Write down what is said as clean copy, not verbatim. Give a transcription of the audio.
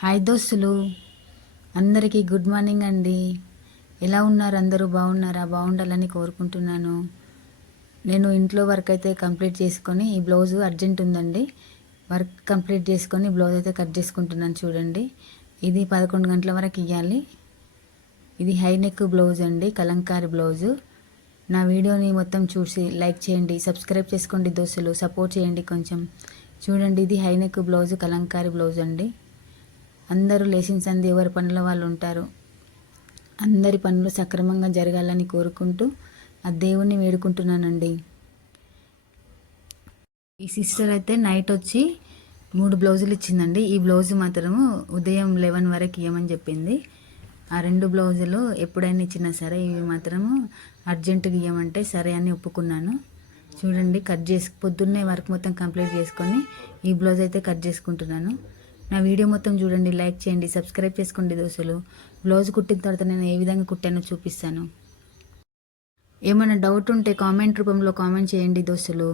Hi దోస్తులు, అందరికీ good morning అండి. ఎలా ఉన్నారు? అందరూ బాగున్నారా? బాగుండాలని కోరుకుంటున్నాను. నేను ఇంట్లో వర్క్ అయితే కంప్లీట్ చేసుకొని ఈ బ్లౌజ్ అర్జెంట్ ఉందండి. వర్క్ కంప్లీట్ చేసుకొని బ్లౌజ్ అయితే కట్ చేసుకుంటున్నాను. చూడండి, ఇది 11 గంటల వరకు ఇవ్వాలి. ఇది హై నెక్ బ్లౌజ్ అండి, కలంకారీ బ్లౌజు. నా వీడియోని మొత్తం చూసి లైక్ చేయండి, సబ్స్క్రైబ్ చేసుకోండి దోస్తులు, సపోర్ట్ చేయండి కొంచెం. చూడండి, ఇది high neck blouse, Kalamkari blouse అండి. అందరూ లేచిన సంది ఎవరి పనుల వాళ్ళు ఉంటారు. అందరి పనులు సక్రమంగా జరగాలని కోరుకుంటూ ఆ దేవుణ్ణి వేడుకుంటున్నానండి. ఈ సిస్టర్ అయితే నైట్ వచ్చి 3 బ్లౌజులు ఇచ్చిందండి. ఈ బ్లౌజ్ మాత్రము ఉదయం 11 వరకు ఇవ్వమని చెప్పింది. ఆ 2 బ్లౌజులు ఎప్పుడైనా ఇచ్చినా సరే ఇవి మాత్రము అర్జెంటుగా ఇవ్వమంటే సరే అని ఒప్పుకున్నాను. చూడండి, పొద్దున్నే వర్క్ మొత్తం కంప్లీట్ చేసుకొని ఈ బ్లౌజ్ అయితే కట్ చేసుకుంటున్నాను. నా వీడియో మొత్తం చూడండి, లైక్ చేయండి, సబ్స్క్రైబ్ చేసుకోండి దోస్తులు. బ్లౌజ్ కుట్టిన తర్వాత నేను ఏ విధంగా కుట్టానో చూపిస్తాను. ఏమైనా డౌట్ ఉంటే కామెంట్ రూపంలో కామెంట్ చేయండి దోస్తులు.